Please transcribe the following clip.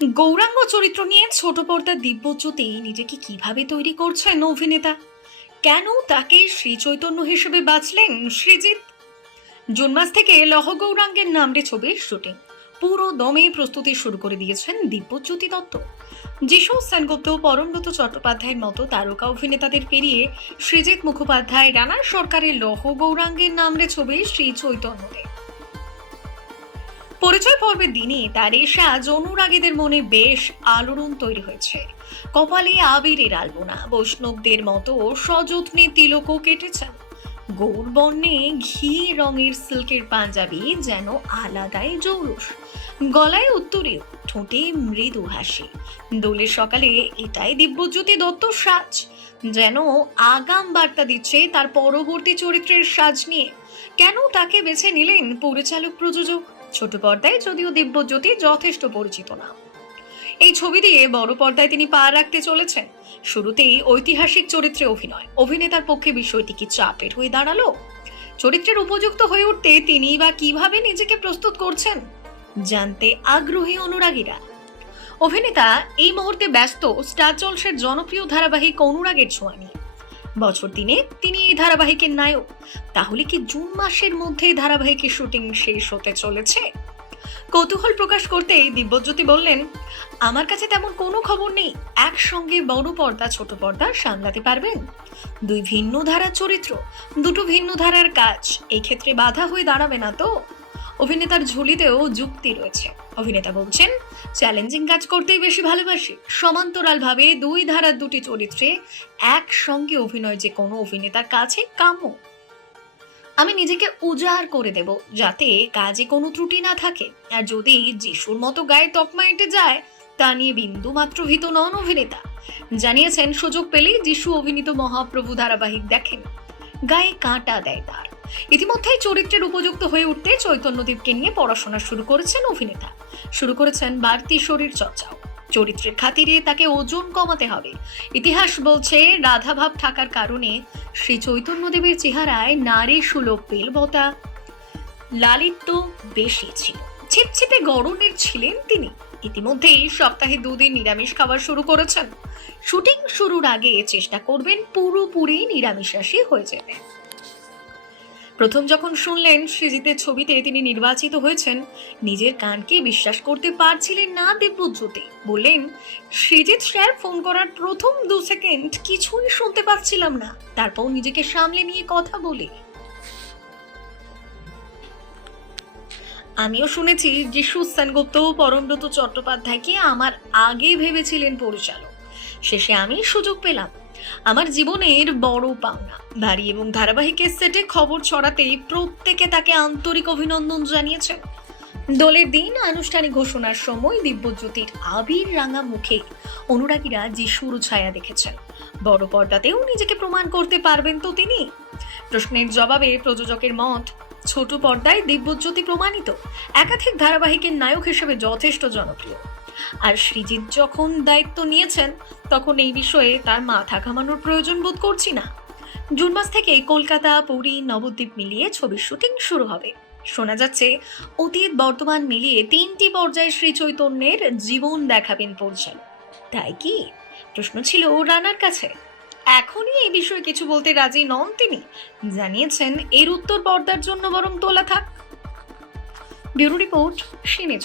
গৌরাঙ্গ চরিত্র নিয়ে ছোট পর্দার দিব্যজ্যোতি নিজেকে কীভাবে তৈরি করছেন অভিনেতা? কেন তাকে শ্রী চৈতন্য হিসেবে বাঁচলেন সৃজিত জুন মাস থেকে লহ গৌরাঙ্গের নামটি ছবির শুটিং। পুরো দমে প্রস্তুতি শুরু করে দিয়েছেন দিব্যজ্যোতি দত্ত। যিশু সেনগুপ্ত, পরমব্রত চট্টোপাধ্যায়ের মতো তারকা অভিনেতাদের পেরিয়ে সৃজিত মুখোপাধ্যায় রানার সরকারের লহ গৌরাঙ্গের নামরে ছবি শ্রী চৈতন্যদেব পরিচয় পর্বের দিনে তার এই সাজ অনুরাগীদের মনে বেশ আলোড়ন তৈরি হয়েছে। কপালে আবিরের আলপনা, বৈষ্ণবদের মতো সযত্নে তিলকও কেটেছেন গৌর বর্ণে ঘি রঙের সিল্কের পাঞ্জাবি যেন আলাদাই জৌলুস। গলায় উত্তরীয় ঠোঁটে মৃদু হাসি। দোলের সকালে এটাই দিব্যজ্যোতি দত্ত সাজ, যেন আগাম বার্তা দিচ্ছে তার পরবর্তী চরিত্রের সাজ নিয়ে। কেন তাকে বেছে নিলেন পরিচালক প্রযোজক? ছোট পর্দায় যদিও দিব্যজ্যোতি যথেষ্ট পরিচিত না। এই ছবি দিয়ে বড় পর্দায় তিনি পা রাখতে চলেছেন। শুরুতেই ঐতিহাসিক চরিত্রে অভিনয়। অভিনেতার পক্ষে বিষয়টি কি চাপের হয়ে দাঁড়াল? চরিত্রের উপযুক্ত হয়ে উঠতে তিনি বা কীভাবে নিজেকে প্রস্তুত করছেন? জানতে আগ্রহী অনুরাগীরা। অভিনেতা এই মুহূর্তে ব্যস্ত স্টার জলসের জনপ্রিয় ধারাবাহিক অনুরাগের ছোঁয়া নিয়ে। বছর দিনে তিনি এই ধারাবাহিকের নায়ক। তাহলে কি জুন মাসের মধ্যে ধারাবাহিকের শুটিং শেষ হতে চলেছে? কৌতূহল প্রকাশ করতেই দিব্যজ্যোতি বললেন, আমার কাছে তেমন কোনো খবর নেই। একসঙ্গে বড় পর্দা, ছোট পর্দা সামলাতে পারবেন। দুই ভিন্ন ধারার চরিত্র, দুটো ভিন্ন ধারার কাজ। এই ক্ষেত্রে বাধা হয়ে দাঁড়াবে না তো? অভিনেতার ঝুলিতেও যুক্তি রয়েছে। অভিনেতা বলছেন, চ্যালেঞ্জিং কাজ করতেই বেশি ভালোবাসি। সমান্তরালভাবে দুই ধারার দুটি চরিত্রে একসঙ্গে অভিনয় যে কোনো অভিনেতার কাছে কাম্য। আমি নিজেকে উজাড় করে দেব যাতে কাজে কোনো ত্রুটি না থাকে। আর যদি যিশুর মতো গায়ে তকমা এঁটে যায়, তা নিয়ে বিন্দু মাত্র ভীত নন অভিনেতা। জানিয়েছেন, সুযোগ পেলেই যিশু অভিনীত মহাপ্রভু ধারাবাহিক দেখেন। গায়ে কাঁটা দেয় তার। ইতিমধ্যেই চরিত্রের উপযুক্ত হয়ে উঠতে চৈতন্যদেবকে নিয়ে পড়াশোনা শুরু করেছেন অভিনেতা। শুরু করেছেন বাড়তি শরীর চর্চাও। চরিত্রের খাতিরে তাকে ওজন কমাতে হবে। ইতিহাস বলছে, রাধাভাব থাকার কারণে শ্রী চৈতন্যদেবের চেহারায় নারী সুলভ বেলবতা, লালিত্য বেশি ছিল। ছিপছিপে গরনের ছিলেন তিনি। ইতিমধ্যেই সপ্তাহে দুদিন নিরামিষ খাবার শুরু করেছেন। শুটিং শুরুর আগে চেষ্টা করবেন পুরোপুরি নিরামিষাশী হয়ে যেতে। প্রথম যখন শুনলেন সৃজিতের ছবিতে তিনি নির্বাচিত হয়েছেন, নিজের কানকে বিশ্বাস করতে পারছিলেন না দিব্যজ্যোতি। বললেন সৃজিত স্যার, ফোন করার প্রথম দু সেকেন্ড কিছুই শুনতে পাচ্ছিলাম না। তারপর নিজেকে সামলে নিয়ে কথা বলে। আমিও শুনেছি যিশু সেনগুপ্ত পরমব্রত চট্টোপাধ্যায়কে আমার আগে ভেবেছিলেন পরিচালক। শেষে আমি সুযোগ পেলাম। আমার জীবনের বড় পাওনা। বাড়ি এবং ধারাবাহিকের সেটে খবর ছড়াতেই প্রত্যেকে তাকে আন্তরিক অভিনন্দন জানিয়েছেন দলের দিন আনুষ্ঠানিক ঘোষণার সময় দিব্যজ্যোতির আবির রাঙা মুখে অনুরাগীরা যিশুর ছায়া দেখেছেন। বড় পর্দাতেও নিজেকে প্রমাণ করতে পারবেন তো তিনি। প্রশ্নের জবাবে প্রযোজকের মত, ছোট পর্দায় দিব্যজ্যোতি প্রমাণিত। একাধিক ধারাবাহিকের নায়ক হিসেবে যথেষ্ট জনপ্রিয়। আর সৃজিত যখন দায়িত্ব নিয়েছেন, তখন এই বিষয়ে তার মাথা ঘামানোর প্রয়োজন বোধ করছি না। জুন মাস থেকে কলকাতা, পুরী, নবদ্বীপ মিলিয়ে ছবির শুটিং শুরু হবে। শোনা যাচ্ছে, অতীত বর্তমান মিলিয়ে তিনটি পর্যায়ে শ্রী চৈতন্যের জীবন দেখাবেন পরিচালক। তাই কি? প্রশ্ন ছিল রানার কাছে। এখনই এই বিষয়ে কিছু বলতে রাজি নন তিনি। জানিয়েছেন, এর উত্তর পর্দার জন্য বরং তোলা থাক। ব্যুরো রিপোর্ট, সিনে